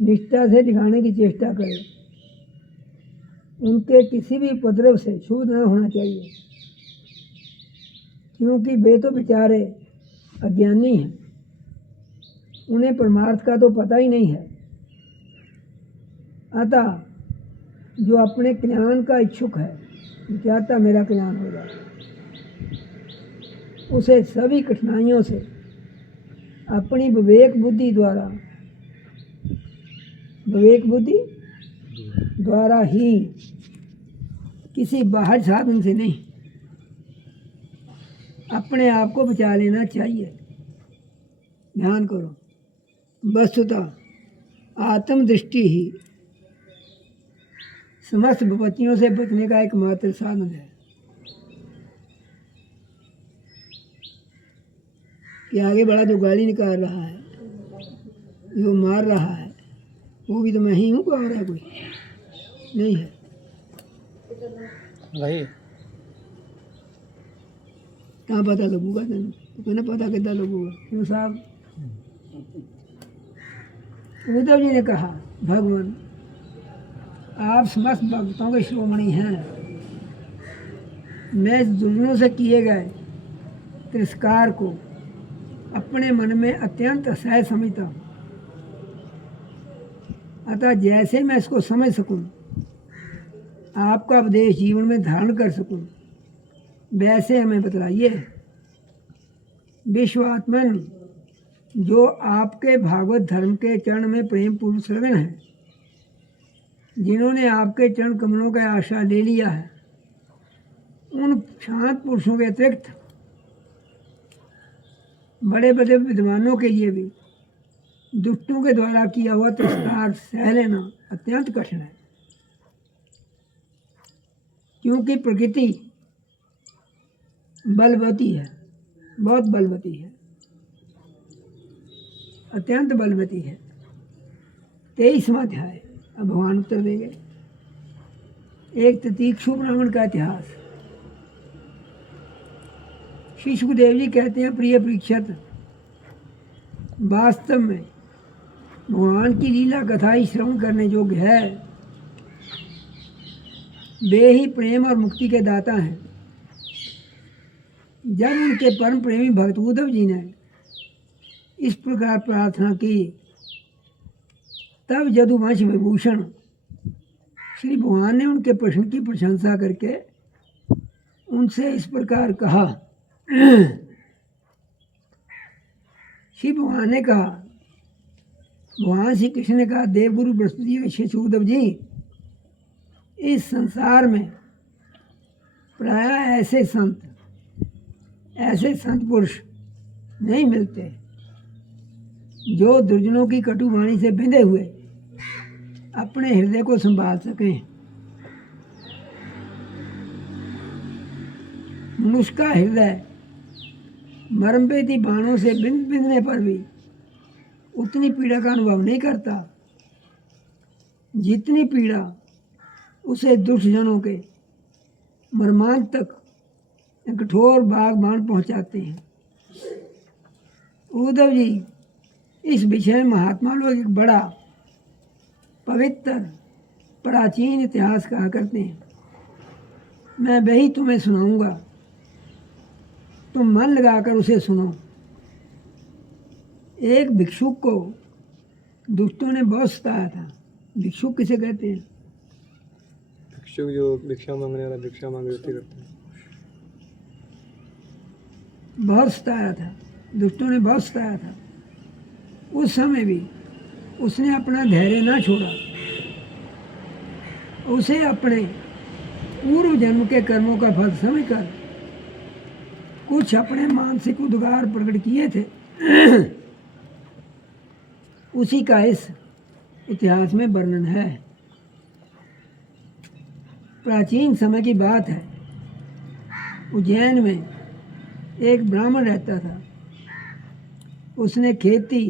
निष्ठा से दिखाने की चेष्टा करे। उनके किसी भी उपद्रव से छूत न होना चाहिए, क्योंकि वे तो बेचारे अज्ञानी हैं, उन्हें परमार्थ का तो पता ही नहीं है। अतः जो अपने कल्याण का इच्छुक है, चाहता मेरा कल्याण हो जाए, उसे सभी कठिनाइयों से अपनी विवेक बुद्धि द्वारा ही, किसी बाहर साधन से नहीं, अपने आप को बचा लेना चाहिए। ध्यान करो, वस्तुतः आत्मदृष्टि ही समस्त विपत्तियों से बचने का एकमात्र साधन है। कि आगे बड़ा जो गाली निकाल रहा है, जो मार रहा है, वो भी तो मैं ही हूँ, को और है कोई नहीं है भाई। कहाँ पता लगूगा तेन, तो कहना पता कितना लगूगा। क्यों साहब? उद्धव जी ने कहा, भगवान आप समस्त भक्तों के शिरोमणि हैं, मैं इस दुर्जनों से किए गए तिरस्कार को अपने मन में अत्यंत असह्य समझता हूँ। अतः जैसे मैं इसको समझ सकूं, आपका उपदेश जीवन में धारण कर सकूं, वैसे हमें बतलाइए। विश्वात्मन, जो आपके भागवत धर्म के चरण में प्रेम पूर्व संलग्न है, जिन्होंने आपके चरण कमलों का आश्रय ले लिया है, उन शांत पुरुषों के अतिरिक्त बड़े बड़े विद्वानों के लिए भी दुष्टों के द्वारा किया हुआ तिरस्कार सह लेना अत्यंत कठिन है, क्योंकि प्रकृति बलवती है, बहुत बलवती है, अत्यंत बलवती है। 23वां अध्याय। अब भगवान उत्तर देंगे। एक तीक्षु ब्राह्मण का इतिहास। श्री सुखदेव जी कहते हैं, प्रिय परीक्षित, वास्तव में भगवान की लीला कथा ही श्रवण करने योग्य है। वे ही प्रेम और मुक्ति के दाता हैं। जब उनके परम प्रेमी भक्त उद्धव जी ने इस प्रकार प्रार्थना की, तब यदुवंश विभूषण श्री भगवान ने उनके प्रश्न की प्रशंसा करके उनसे इस प्रकार कहा। श्री भगवान ने कहा, भगवान श्री कृष्ण ने कहा, देवगुरु बृहस्पति के शिष्य उद्धव जी, इस संसार में प्रायः ऐसे संत पुरुष नहीं मिलते जो दुर्जनों की कटु वाणी से बिंधे हुए अपने हृदय को संभाल सकें। मनुष्य का हृदय मरमपेदी बाणों से बिंधने पर भी उतनी पीड़ा का अनुभव नहीं करता जितनी पीड़ा उसे दुष्टजनों के मर्मांत तक कठोर बाण पहुंचाते हैं। उद्धव जी इस विषय में महात्मा लोग एक बड़ा पवित्र प्राचीन इतिहास कहा करते हैं। मैं वही तुम्हें सुनाऊंगा, तुम मन लगाकर उसे सुनो। एक भिक्षुक को दुष्टों ने बहुत सताया था। भिक्षुक किसे कहते हैं? भिक्षुक जो भिक्षा मांगने वाला, भिक्षा मांग करते हैं। बहुत सताया था, दुष्टों ने बहुत सताया था। उस समय भी उसने अपना धैर्य ना छोड़ा। उसे अपने पूर्व जन्म के कर्मों का फल समझकर कुछ अपने मानसिक उद्गार प्रकट किए थे। उसी का इस इतिहास में वर्णन है। प्राचीन समय की बात है। उज्जैन में एक ब्राह्मण रहता था। उसने खेती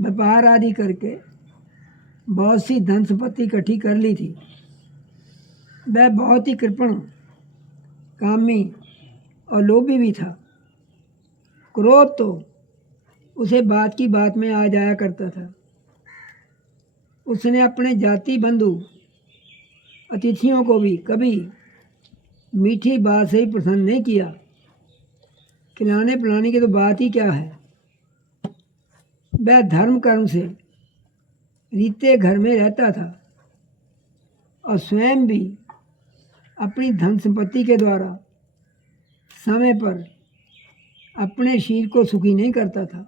व्यापार आदि करके बहुत सी धन संपत्ति इकट्ठी कर ली थी। वह बहुत ही कृपण, कामी और लोभी भी था। क्रोध तो उसे बात की बात में आ जाया करता था। उसने अपने जाति बंधु अतिथियों को भी कभी मीठी बात से ही प्रसन्न नहीं किया। खिलाने पिलाने की तो बात ही क्या है। वह धर्म कर्म से रीते घर में रहता था और स्वयं भी अपनी धन संपत्ति के द्वारा समय पर अपने शरीर को सुखी नहीं करता था।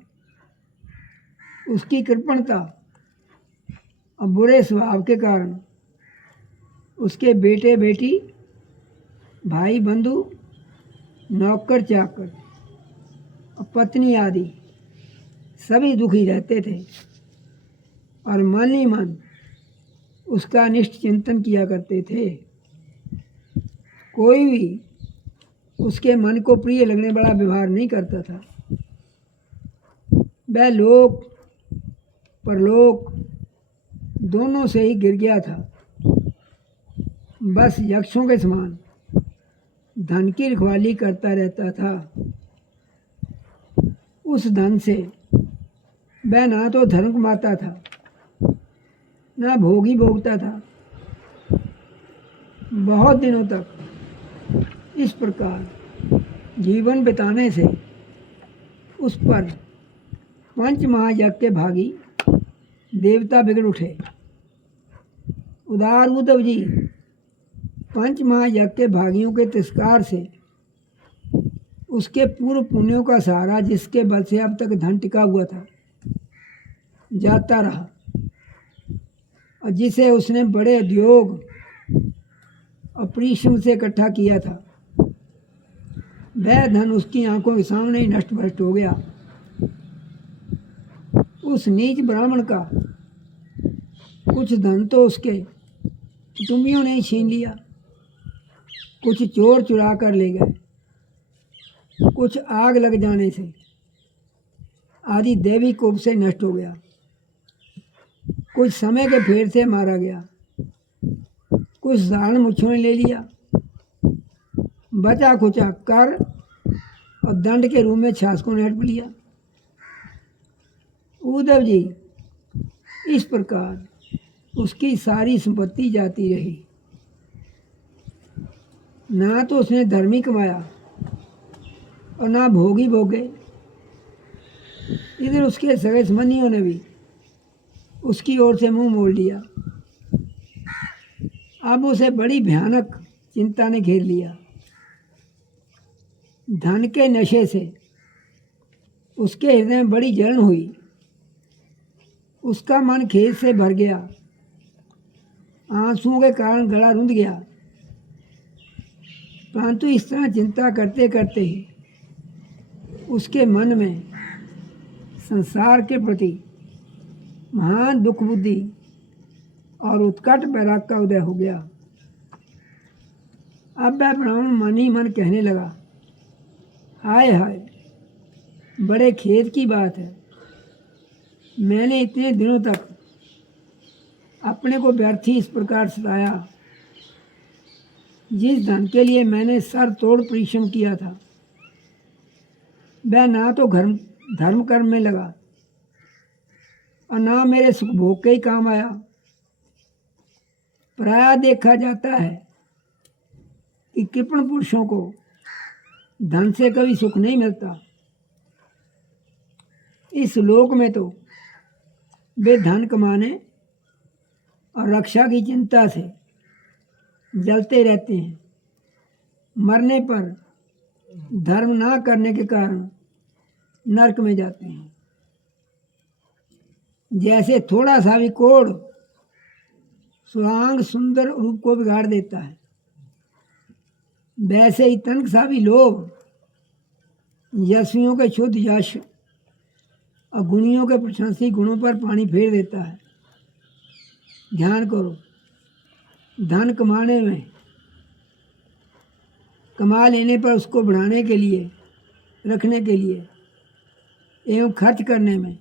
उसकी कृपणता और बुरे स्वभाव के कारण उसके बेटे बेटी, भाई बंधु, नौकर चाकर और पत्नी आदि सभी दुखी रहते थे और मन ही मन उसका अनिष्ट चिंतन किया करते थे। कोई भी उसके मन को प्रिय लगने वाला व्यवहार नहीं करता था। वह लोक परलोक दोनों से ही गिर गया था। बस यक्षों के समान धन की रखवाली करता रहता था। उस धन से वह ना तो धर्म कमाता था, ना भोग ही भोगता था। बहुत दिनों तक इस प्रकार जीवन बिताने से उस पर पंच महायज्ञ के भागी देवता बिगड़ उठे। उदार उद्धव जी पंच महायज्ञ के भागियों के तिरस्कार से उसके पूर्व पुण्यों का सहारा, जिसके बल से अब तक धन टिका हुआ था, जाता रहा और जिसे उसने बड़े उद्योग और परिश्रम से इकट्ठा किया था, वह धन उसकी आंखों के सामने ही नष्ट भ्रष्ट हो गया। उस नीच ब्राह्मण का कुछ धन तो उसके कुटुंबियों ने ही छीन लिया, कुछ चोर चुरा कर ले गए, कुछ आग लग जाने से आदि देवी कोप से नष्ट हो गया, कुछ समय के फेर से मारा गया, कुछ दान मुच्छों ने ले लिया, बचा खुचा कर और दंड के रूप में शासकों ने हड़प लिया। उद्धव जी इस प्रकार उसकी सारी संपत्ति जाती रही। ना तो उसने धर्म ही कमाया और ना भोगी भोगे। इधर उसके सगे संबंधियों ने भी उसकी ओर से मुंह मोड़ लिया। अब उसे बड़ी भयानक चिंता ने घेर लिया। धन के नशे से उसके हृदय में बड़ी जलन हुई। उसका मन खेद से भर गया, आंसुओं के कारण गला रुंध गया। परंतु इस तरह चिंता करते करते ही उसके मन में संसार के प्रति महान दुख बुद्धि और उत्कट वैराग का उदय हो गया। अब वह ब्राह्मण मन ही मन कहने लगा, हाय हाय, बड़े खेद की बात है, मैंने इतने दिनों तक अपने को व्यर्थ ही इस प्रकार सताया। जिस धन के लिए मैंने सर तोड़ परिश्रम किया था, वह ना तो धर्म कर्म में लगा और ना मेरे सुख भोग के ही काम आया। प्रायः देखा जाता है कि कृपण पुरुषों को धन से कभी सुख नहीं मिलता। इस लोक में तो वे धन कमाने और रक्षा की चिंता से जलते रहते हैं। मरने पर धर्म ना करने के कारण नरक में जाते हैं। जैसे थोड़ा सा भी कोढ़ सुहांग सुंदर रूप को बिगाड़ देता है, वैसे ही तनक सा भी लोभ यशवियों के शुद्ध यश और गुणियों के प्रशंसी गुणों पर पानी फेर देता है। ध्यान करो, धन कमाने में, कमा लेने पर उसको बढ़ाने के लिए, रखने के लिए एवं खर्च करने में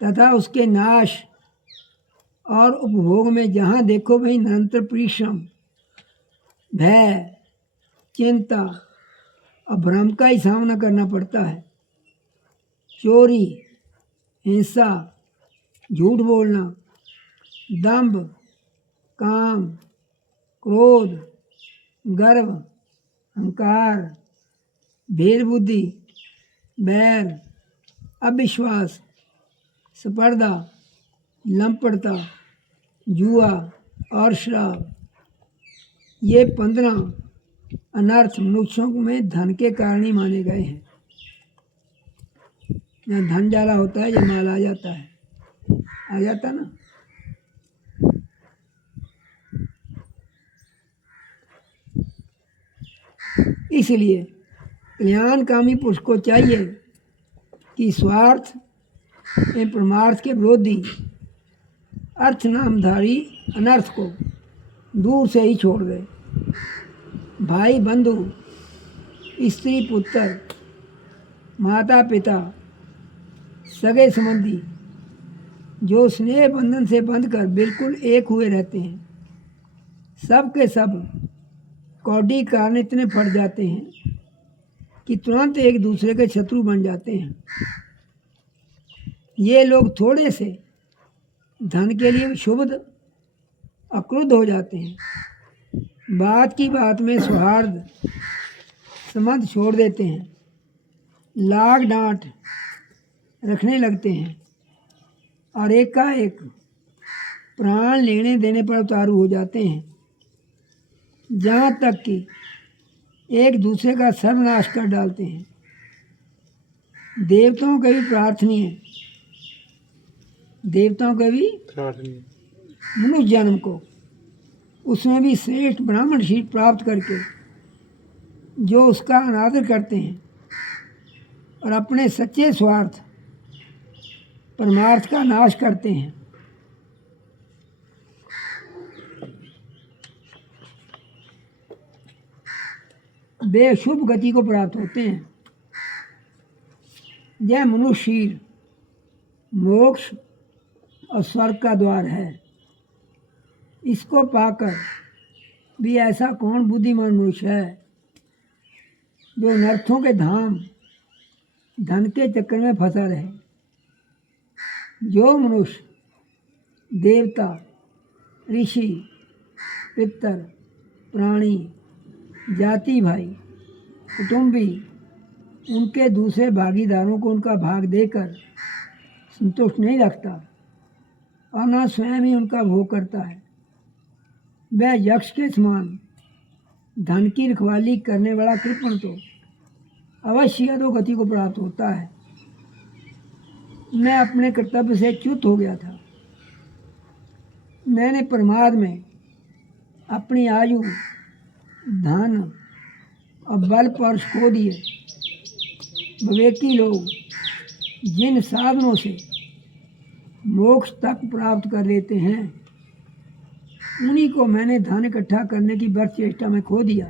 तथा उसके नाश और उपभोग में जहाँ देखो वहीं निरंतर परिश्रम, भय, चिंता और भ्रम का ही सामना करना पड़ता है। चोरी, हिंसा, झूठ बोलना, दंभ, काम, क्रोध, गर्व, अहंकार, भेद बुद्धि, बैर, अविश्वास, स्पर्धा, लंपटता, जुआ और शराब, ये 15 अनर्थ मनुष्यों में धन के कारण ही माने गए हैं। जहाँ धन ज्यादा होता है, ये माल आ जाता है, आ जाता ना। इसलिए कल्याणकामी पुरुष को चाहिए कि स्वार्थ एवं परमार्थ के विरोधी अर्थ नामधारी अनर्थ को दूर से ही छोड़ दे। भाई बंधु, स्त्री पुत्र, माता पिता, सगे संबंधी जो स्नेह बंधन से बंधकर बिल्कुल एक हुए रहते हैं, सब के सब कौड़ी कारण इतने फट जाते हैं कि तुरंत एक दूसरे के शत्रु बन जाते हैं। ये लोग थोड़े से धन के लिए क्षुब्ध अक्रुद्ध हो जाते हैं, बात की बात में सौहार्द संबंध छोड़ देते हैं, लाग डांट रखने लगते हैं और एकाएक प्राण लेने देने पर उतारू हो जाते हैं, जहाँ तक कि एक दूसरे का सर्वनाश कर डालते हैं। देवताओं के भी प्रार्थनीय, देवताओं के भी मनुष्य जन्म को, उसमें भी श्रेष्ठ ब्राह्मण शील प्राप्त करके जो उसका अनादर करते हैं और अपने सच्चे स्वार्थ परमार्थ का नाश करते हैं, वे शुभ गति को प्राप्त होते हैं। यह मनुष्यशील मोक्ष और स्वर्ग का द्वार है। इसको पाकर भी ऐसा कौन बुद्धिमान मनुष्य है जो नर्थों के धाम धन के चक्कर में फंसा रहे। जो मनुष्य देवता, ऋषि, पितर, प्राणी, जाति भाई, कुटुंबी उनके दूसरे भागीदारों को उनका भाग देकर संतुष्ट नहीं रखता और न स्वयं ही उनका भोग करता है, वह यक्ष के समान धन की रखवाली करने वाला कृपण तो अवश्य अधोगति को प्राप्त होता है। मैं अपने कर्तव्य से च्युत हो गया था। मैंने प्रमाद में अपनी आयु, धन और बल पर खो दिए। विवेकी लोग जिन साधनों से मोक्ष तक प्राप्त कर लेते हैं, उन्हीं को मैंने धन इकट्ठा करने की व्यर्थ चेष्टा में खो दिया।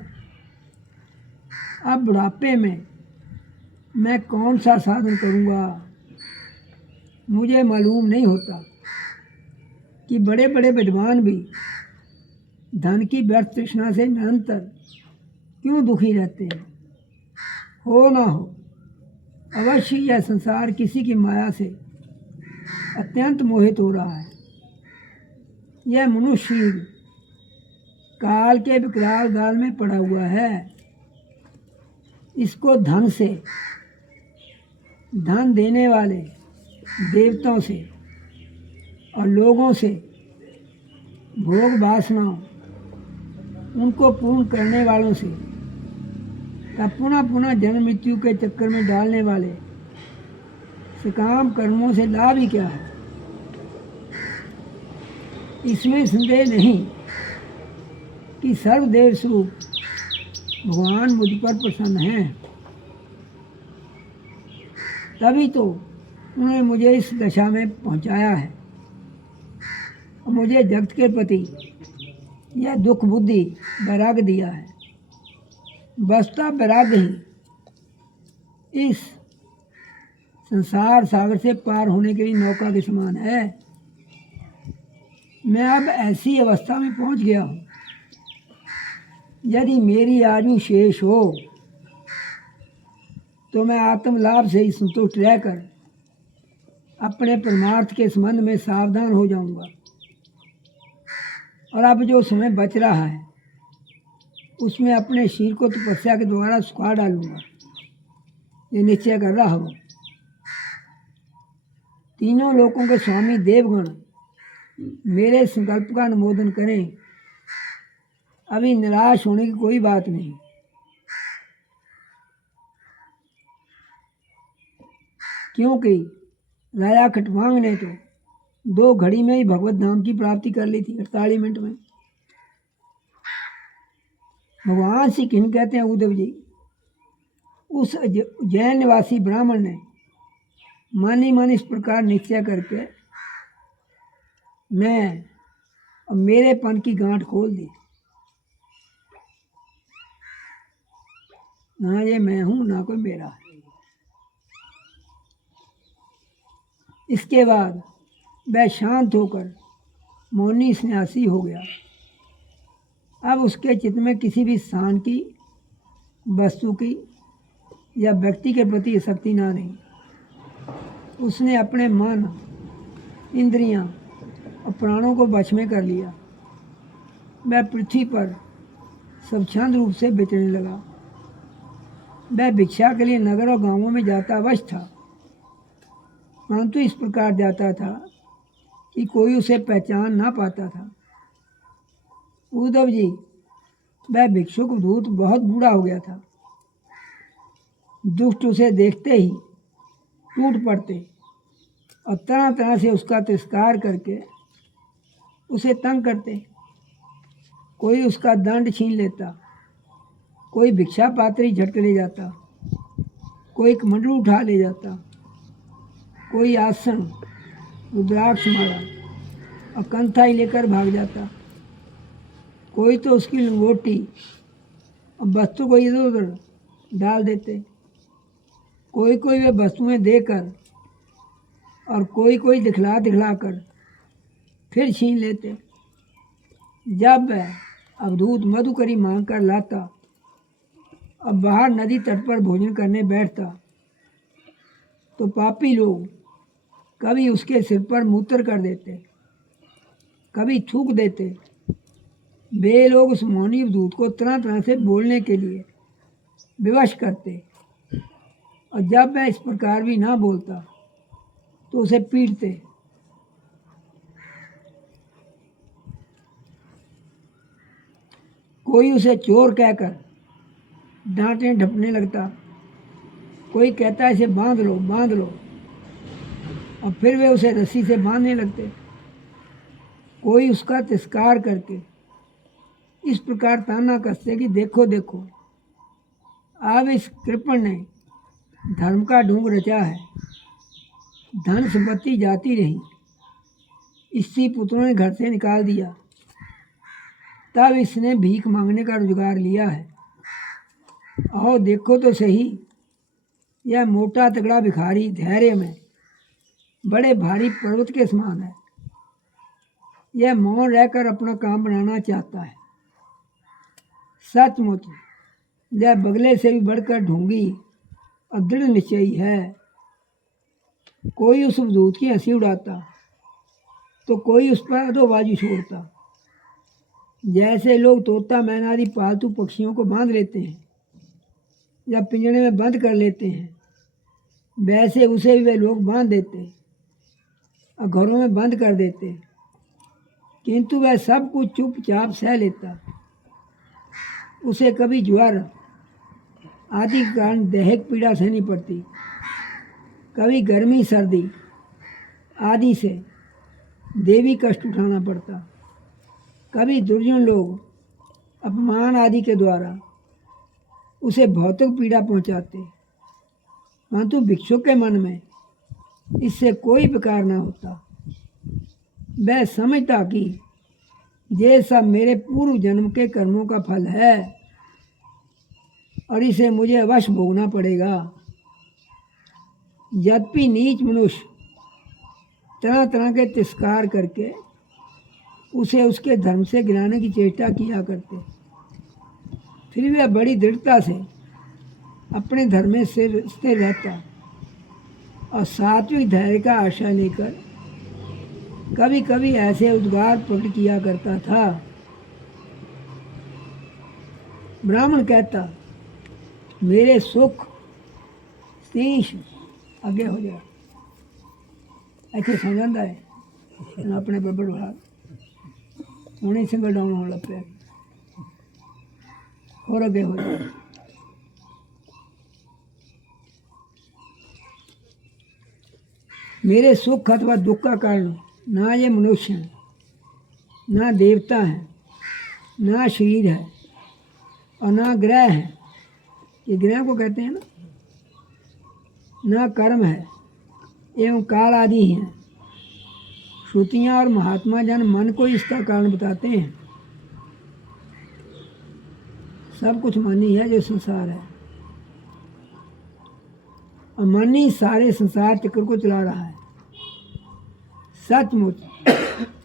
अब बुढ़ापे में मैं कौन सा साधन करूँगा, मुझे मालूम नहीं होता कि बड़े बड़े विद्वान भी धन की व्यर्थ तृष्णा से निरंतर क्यों दुखी रहते हैं। हो ना हो, अवश्य यह संसार किसी की माया से अत्यंत मोहित हो रहा है। यह मनुष्य काल के विकराल गाल में पड़ा हुआ है। इसको धन से, धन देने वाले देवताओं से और लोगों से, भोग वासनाओं उनको पूर्ण करने वालों से तब पुनः पुनः जन्म मृत्यु के चक्कर में डालने वाले सकाम कर्मों से लाभ ही क्या है। इसमें संदेह नहीं कि सर्वदेव स्वरूप भगवान मुझ पर प्रसन्न हैं, तभी तो उन्होंने मुझे इस दशा में पहुंचाया है और मुझे जगत के प्रति यह दुख बुद्धि वैराग्य दिया है। बसता वैराग्य ही इस संसार सागर से पार होने के लिए नौका के समान है। मैं अब ऐसी अवस्था में पहुंच गया हूँ, यदि मेरी आयु शेष हो तो मैं आत्म लाभ से ही संतुष्ट रहकर अपने परमार्थ के संबंध में सावधान हो जाऊंगा। और अब जो समय बच रहा है उसमें अपने शरीर को तपस्या के द्वारा सुखा डालूंगा, ये निश्चय कर रहा हूँ। तीनों लोकों के स्वामी देवगण मेरे संकल्प का अनुमोदन करें। अभी निराश होने की कोई बात नहीं। क्योंकि राजा खटवांग ने तो 2 घड़ी में ही भगवत धाम की प्राप्ति कर ली थी, 48 मिनट में। भगवान श्री कृष्ण कहते हैं उद्धव जी, उस जैन निवासी ब्राह्मण ने मन ही मन इस प्रकार निश्चय करके मैं और मेरेपन की गांठ खोल दी। ना ये मैं हूं ना कोई मेरा है। इसके बाद वह शांत होकर मौनी सन्यासी हो गया। अब उसके चित्त में किसी भी स्थान की, वस्तु की या व्यक्ति के प्रति आसक्ति ना रही। उसने अपने मन, इंद्रियां और प्राणों को वश में कर लिया। वह पृथ्वी पर स्वच्छंद रूप से बिचरने लगा। वह भिक्षा के लिए नगर और गांवों में जाता अवश्य था, परंतु इस प्रकार जाता था कि कोई उसे पहचान ना पाता था। उद्धव जी, वह भिक्षुक दूत बहुत बूढ़ा हो गया था। दुष्ट उसे देखते ही टूट पड़ते और तरह तरह से उसका तिरस्कार करके उसे तंग करते। कोई उसका दंड छीन लेता, कोई भिक्षा पात्री झटक ले जाता, कोई कमंडलू उठा ले जाता, कोई आसन, रुद्राक्ष माला और कंथा ही लेकर भाग जाता। कोई तो उसकी लंगोटी और वस्तु को इधर उधर डाल देते। कोई कोई वे वस्तुएं देकर और कोई कोई दिखला दिखला कर फिर छीन लेते। जब वह अवधूत मधुकरी मांग कर लाता और बाहर नदी तट पर भोजन करने बैठता तो पापी लोग कभी उसके सिर पर मूत्र कर देते, कभी थूक देते। वे लोग उस मौनी अवधूत को तरह तरह से बोलने के लिए विवश करते और जब वह इस प्रकार भी ना बोलता तो उसे पीटते। कोई उसे चोर कहकर डांटने ढपने लगता, कोई कहता इसे बांध लो बांध लो, और फिर वे उसे रस्सी से बांधने लगते। कोई उसका तिरस्कार करके इस प्रकार ताना कसते कि देखो देखो, अब इस कृपण ने धर्म का ढोंग रचा है। धन संपत्ति जाती रही, स्त्री पुत्रों ने घर से निकाल दिया, तब इसने भीख मांगने का रोजगार लिया है। आओ देखो तो सही, यह मोटा तगड़ा भिखारी धैर्य में बड़े भारी पर्वत के समान है। यह मौन रहकर अपना काम बनाना चाहता है। सचमुच यह बगले से भी बढ़कर ढोंगी और दृढ़ निश्चयी है। कोई उस अवधूत की हंसी उड़ाता तो कोई उस पर अधोबाजी छोड़ता। जैसे लोग तोता मैना आदि पालतू पक्षियों को बांध लेते हैं या पिंजरे में बंद कर लेते हैं, वैसे उसे भी वे लोग बांध देते और घरों में बंद कर देते, किंतु वह सब कुछ चुपचाप सह लेता। उसे कभी ज्वर आदि के कारण दैहिक पीड़ा सहनी पड़ती, कभी गर्मी सर्दी आदि से देवी कष्ट उठाना पड़ता, कभी दुर्जन लोग अपमान आदि के द्वारा उसे भौतिक पीड़ा पहुंचाते, परंतु भिक्षुक के मन में इससे कोई विकार न होता। वह समझता कि ये सब मेरे पूर्व जन्म के कर्मों का फल है और इसे मुझे अवश्य भोगना पड़ेगा। यद्यपि नीच मनुष्य तरह तरह के तिरस्कार करके उसे उसके धर्म से गिराने की चेष्टा किया करते, फिर वह बड़ी दृढ़ता से अपने धर्म में स्थिर रहता और सात्विक धैर्य का आशा लेकर कभी कभी ऐसे उद्गार प्रकट किया करता था। ब्राह्मण कहता, मेरे सुख शीश अगे हो जा। ਇੱਥੇ ਸੌਂ ਜਾਂਦਾ ਹੈ ਆਪਣੇ ਬੱਬਰ ਵਾਲਾ ਹੁਣੇ ਸਿੰਗਲ ਡਾਊਨ ਹੋਣ ਲੱਗ ਪਿਆ ਹੋਰ ਅੱਗੇ ਹੋ ਜਾ। मेरे सुख अथवा दुख का कारण ना ये मनुष्य हैं, ना देवता हैं, ना शरीर है और ना ग्रह है, ये ग्रह को कहते हैं ना कर्म है एवं काल आदि हैं। श्रुतियाँ और महात्मा जन मन को इसका कारण बताते हैं। सब कुछ मन ही है जो संसार है और मन ही सारे संसार चक्र को चला रहा है। सचमुच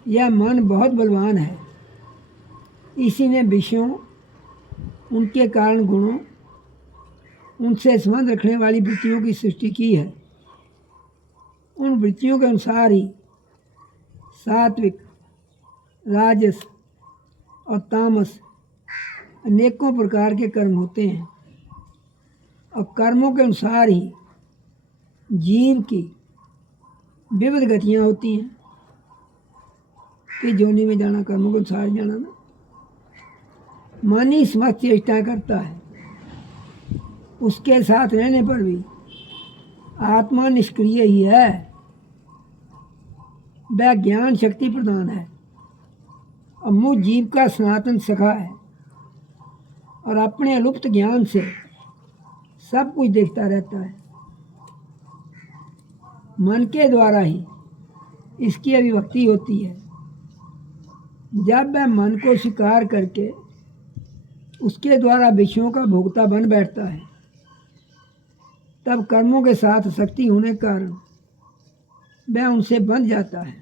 यह मन बहुत बलवान है। इसी ने विषयों, उनके कारण गुणों, उनसे संबंध रखने वाली वृत्तियों की सृष्टि की है। उन वृत्तियों के अनुसार ही सात्विक, राजस और तामस अनेकों प्रकार के कर्म होते हैं और कर्मों के अनुसार ही जीव की विविध गतियाँ होती हैं कि जोनी में जाना, कर्मों के अनुसार जाना ना। मन ही समस्त चेष्टा करता है। उसके साथ रहने पर भी आत्मा निष्क्रिय ही है। वह ज्ञान शक्ति प्रदान है और मुझ जीव का सनातन सखा है और अपने अलुप्त ज्ञान से सब कुछ देखता रहता है। मन के द्वारा ही इसकी अभिव्यक्ति होती है। जब वह मन को स्वीकार करके उसके द्वारा विषयों का भोक्ता बन बैठता है, तब कर्मों के साथ शक्ति होने के कारण वह उनसे बंध जाता है।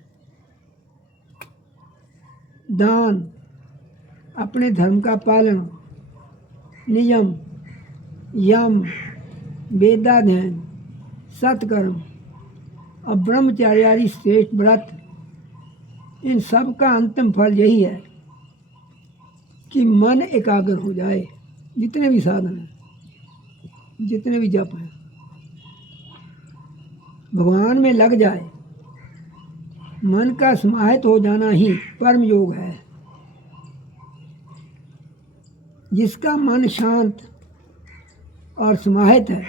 दान, अपने धर्म का पालन, नियम, यम, वेदाध्ययन, सत्कर्म और ब्रह्मचार्य आदि श्रेष्ठ व्रत, इन सब का अंतिम फल यही है कि मन एकाग्र हो जाए। जितने भी साधन हैं, जितने भी जप हैं, भगवान में लग जाए। मन का समाहित हो जाना ही परम योग है। जिसका मन शांत और समाहित है,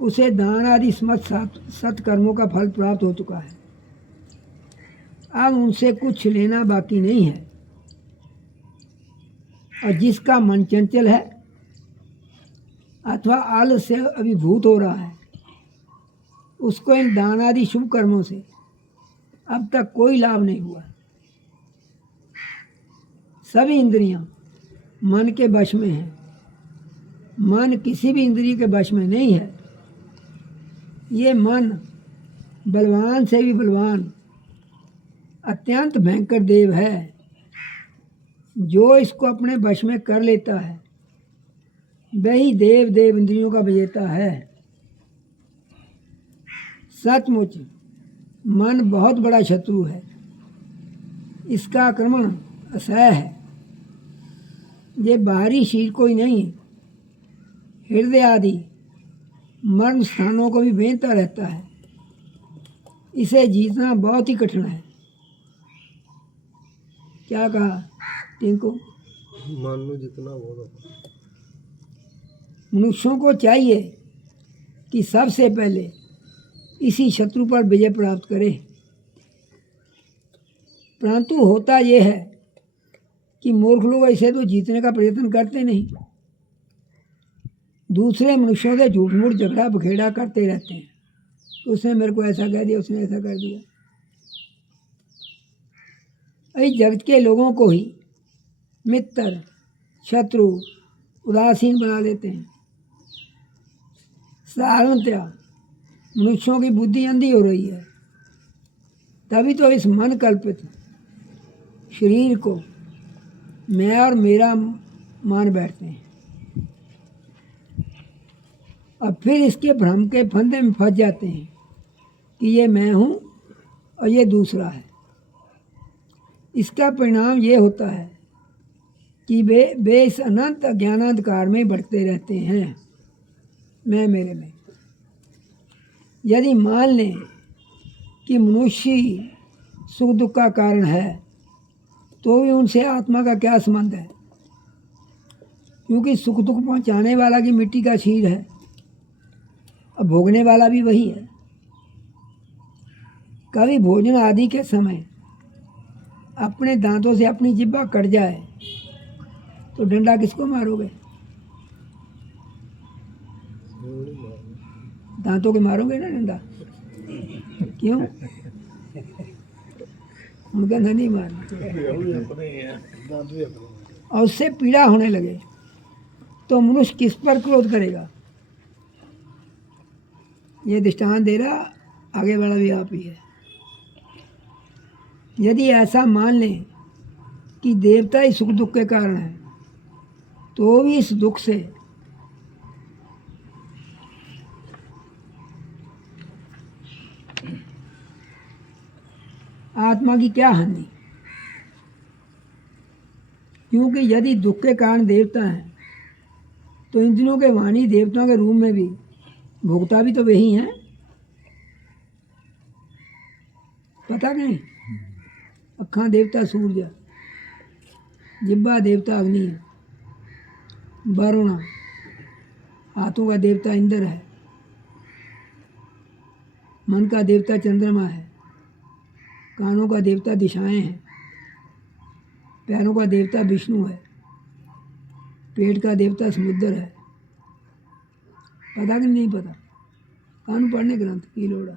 उसे दान आदि समस्त सत्कर्मों का फल प्राप्त हो चुका है। अब उनसे कुछ लेना बाकी नहीं है। और जिसका मन चंचल है अथवा आलस से अभिभूत हो रहा है, उसको इन दान आदि शुभ कर्मों से अब तक कोई लाभ नहीं हुआ। सभी इंद्रियां मन के वश में हैं। मन किसी भी इंद्रिय के वश में नहीं है। ये मन बलवान से भी बलवान अत्यंत भयंकर देव है। जो इसको अपने वश में कर लेता है, वही देव देव इंद्रियों का विजेता है। सचमुच मन बहुत बड़ा शत्रु है। इसका आक्रमण असह्य है। ये बाहरी शरीर को ही नहीं, हृदय आदि मर्म स्थानों को भी भेजता रहता है। इसे जीतना बहुत ही कठिन है। क्या कहा टिंकू? मान लो जितना होगा। मनुष्यों को चाहिए कि सबसे पहले इसी शत्रु पर विजय प्राप्त करे। परंतु होता यह है कि मूर्ख लोग ऐसे तो जीतने का प्रयत्न करते नहीं, दूसरे मनुष्यों से झूठ मूठ झगड़ा बखेड़ा करते रहते हैं। उसने मेरे को ऐसा कह दिया, उसने ऐसा कर दिया। इस जगत के लोगों को ही मित्र, शत्रु, उदासीन बना देते हैं। साधारणतया मनुष्यों की बुद्धि अंधी हो रही है। तभी तो इस मन कल्पित शरीर को मैं और मेरा मान बैठते हैं और फिर इसके भ्रम के फंदे में फंस जाते हैं कि ये मैं हूँ और ये दूसरा है। इसका परिणाम ये होता है कि वे इस अनंत अज्ञानांधकार में बढ़ते रहते हैं, मैं मेरे में। यदि मान लें कि मनुष्य सुख दुख का कारण है, तो भी उनसे आत्मा का क्या संबंध है? क्योंकि सुख दुख पहुंचाने वाला की मिट्टी का शरीर है, और भोगने वाला भी वही है। कभी भोजन आदि के समय अपने दांतों से अपनी जिह्वा कट जाए तो डंडा किसको मारोगे? दांतों के मारोगे ना डंडा? क्यों? उनका नहीं मारना। और उससे पीड़ा होने लगे तो मनुष्य किस पर क्रोध करेगा? ये दृष्टांत दे रहा, आगे वाला भी आप ही है। यदि ऐसा मान लें कि देवता ही सुख दुख के कारण है, तो भी इस दुख से आत्मा की क्या हानि? क्योंकि यदि दुख के कारण देवता हैं, तो इंद्रियों के वाणी देवताओं के रूप में भी भोगता भी तो वही हैं। पता नहीं? अखां देवता सूरज है, जिब्बा देवता अग्नि है, वरुण, हाथों का देवता इंद्र है, मन का देवता चंद्रमा है, कानों का देवता दिशाएं हैं, पैरों का देवता विष्णु है, पेट का देवता समुद्र है। पता कि नहीं पता? कानून पढ़ने ग्रंथ की लोड़ा।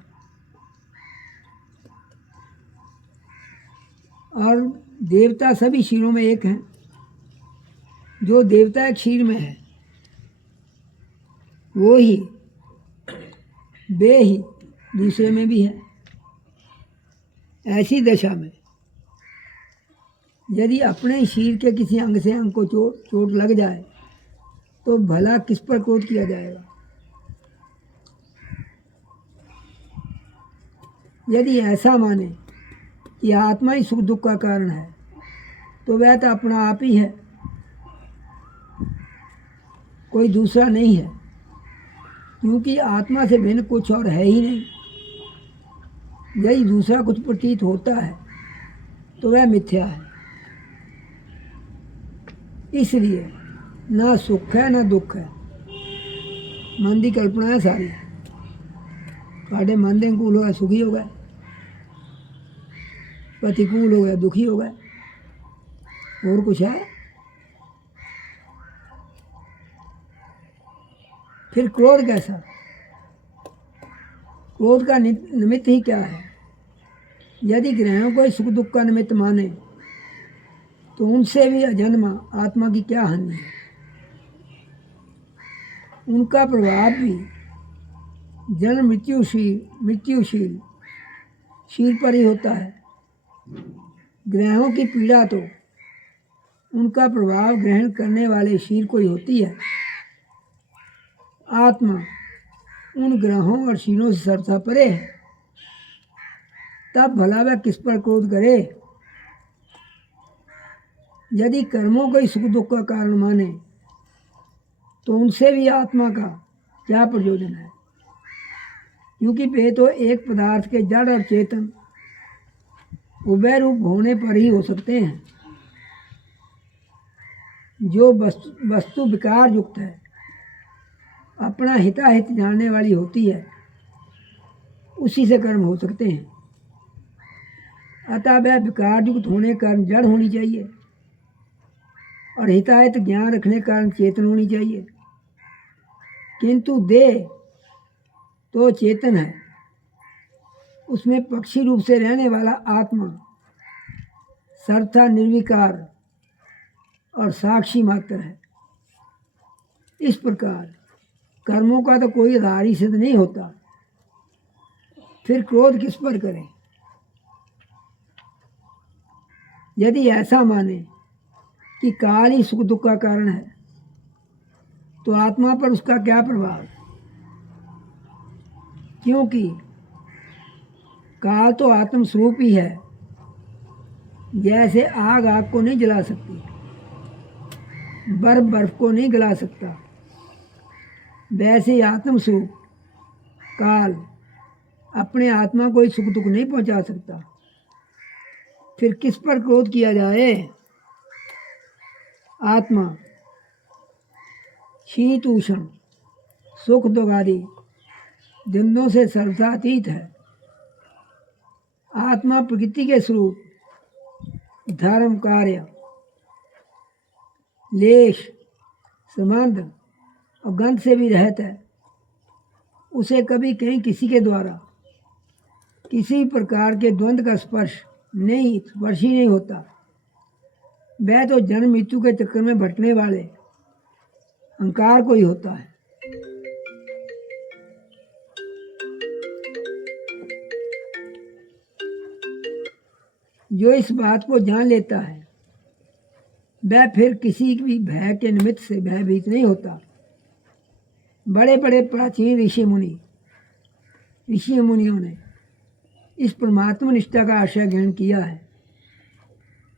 और देवता सभी क्षीरों में एक हैं। जो देवता एक क्षीर में है, वो ही वे ही दूसरे में भी है। ऐसी दशा में यदि अपने शरीर के किसी अंग से अंग को चोट लग जाए तो भला किस पर क्रोध किया जाएगा? यदि ऐसा माने कि आत्मा ही सुख दुख का कारण है, तो वह तो अपना आप ही है, कोई दूसरा नहीं है। क्योंकि आत्मा से भिन्न कुछ और है ही नहीं। यदि दूसरा कुछ प्रतीत होता है तो वह मिथ्या है। इसलिए ना सुख है ना दुख है, मन की कल्पना है सारी। साढ़े मन के अनुकूल हो गए सुखी हो गए, प्रतिकूल हो गए दुखी हो गए। और कुछ है? फिर क्रोध कैसा? क्रोध का निमित्त ही क्या है? यदि ग्रहों को सुख दुख का निमित्त माने तो उनसे भी अजन्मा आत्मा की क्या हानि है? उनका प्रभाव भी जन्म मृत्युशील शील पर ही होता है। ग्रहों की पीड़ा तो उनका प्रभाव ग्रहण करने वाले शील को ही होती है। आत्मा उन ग्रहों और शीलों से सरसा परे है, तब भला वह किस पर क्रोध करे? यदि कर्मों को ही सुख दुख का कारण माने तो उनसे भी आत्मा का क्या प्रयोजन है? क्योंकि वे तो एक पदार्थ के जड़ और चेतन उभय रूप होने पर ही हो सकते हैं। जो वस्तु विकार युक्त है, अपना हिताहित जानने वाली होती है, उसी से कर्म हो सकते हैं। अतः वह विकार युक्त होने कारण जड़ होनी चाहिए और हिताहित ज्ञान रखने कारण चेतन होनी चाहिए। किंतु देह तो चेतन है, उसमें पक्षी रूप से रहने वाला आत्मा सर्वथा निर्विकार और साक्षी मात्र है। इस प्रकार कर्मों का तो कोई आधार ही सिद्ध नहीं होता, फिर क्रोध किस पर करें? यदि ऐसा माने कि काल ही सुख दुख का कारण है, तो आत्मा पर उसका क्या प्रभाव? क्योंकि काल तो आत्म स्वरूप ही है। जैसे आग आग को नहीं जला सकती, बर्फ बर्फ को नहीं गला सकता, वैसे ही आत्म स्वरूप काल अपने आत्मा को ही सुख दुख नहीं पहुंचा सकता। फिर किस पर क्रोध किया जाए? आत्मा शीत उष्ण सुख दुख आदि द्वंद्वों से सर्वथा अतीत है। आत्मा प्रकृति के स्वरूप धर्म कार्य लेश संबंध और गंध से भी रहित है। उसे कभी कहीं किसी के द्वारा किसी प्रकार के द्वंद्व का स्पर्श ही नहीं होता। वह तो जन्म मृत्यु के चक्कर में भटकने वाले अहंकार को ही होता है। जो इस बात को जान लेता है वह फिर किसी भी भय के निमित्त से भयभीत नहीं होता। बड़े बड़े प्राचीन ऋषि मुनियों ने इस परमात्मा निष्ठा का आशय ग्रहण किया है।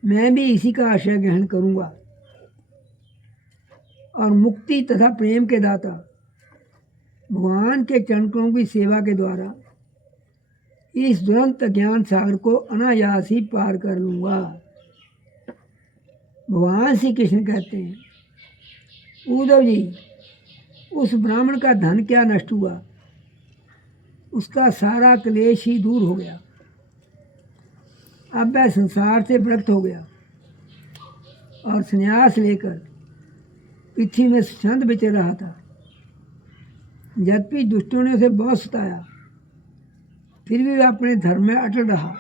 मैं भी इसी का आशय ग्रहण करूंगा और मुक्ति तथा प्रेम के दाता भगवान के चरणों की सेवा के द्वारा इस दुरंत ज्ञान सागर को अनायास ही पार कर लूंगा। भगवान श्री कृष्ण कहते हैं, उद्धव जी, उस ब्राह्मण का धन क्या नष्ट हुआ? उसका सारा क्लेश ही दूर हो गया। अब वह संसार से विरक्त हो गया और संन्यास लेकर पृथ्वी में छंद बिचर रहा था। यद्यपि दुष्टों ने उसे बहुत सताया, फिर भी वह अपने धर्म में अटल रहा।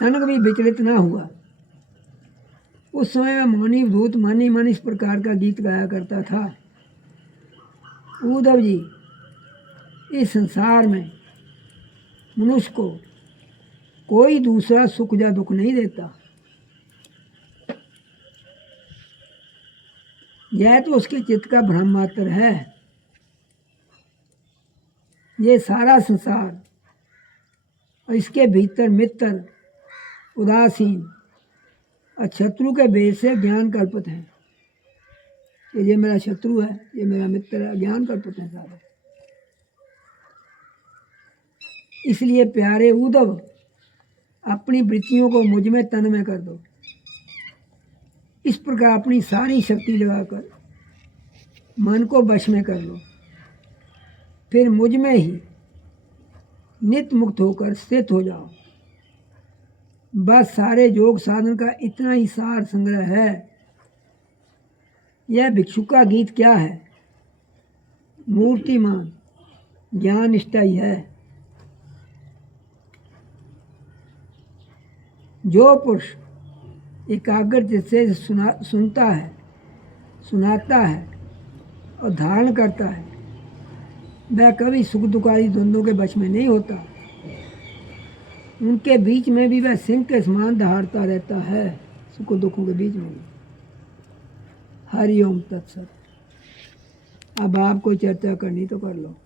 तनक भी विचलित न हुआ। उस समय वह मौनी भूत मानी मन इस प्रकार का गीत गाया करता था। उद्धव जी, इस संसार में मनुष्य को कोई दूसरा सुख या दुख नहीं देता। यह तो उसके चित्त का भ्रम मात्र है। ये सारा संसार और इसके भीतर मित्र उदासीन और शत्रु के भेद से ज्ञान कल्पित है। ये मेरा शत्रु है, ये मेरा मित्र है, ज्ञान कल्पित है सारे। इसलिए प्यारे उद्धव, अपनी वृत्तियों को मुझ में तन में कर दो। इस प्रकार अपनी सारी शक्ति लगाकर मन को वश में कर लो। फिर मुझ में ही नित्य मुक्त होकर स्थित हो जाओ। बस सारे योग साधन का इतना ही सार संग्रह है। यह भिक्षु का गीत क्या है? मूर्तिमान ज्ञान निष्ठा ही है। जो पुरुष एकाग्र से सुनता है, सुनाता है और धारण करता है, वह कभी सुख दुख आदि द्वंद्वों के वश में नहीं होता। उनके बीच में भी वह सिंह के समान दहाड़ता रहता है, सुख दुखों के बीच में भी। हरि ओम तत्सत। अब आप कोई चर्चा करनी तो कर लो।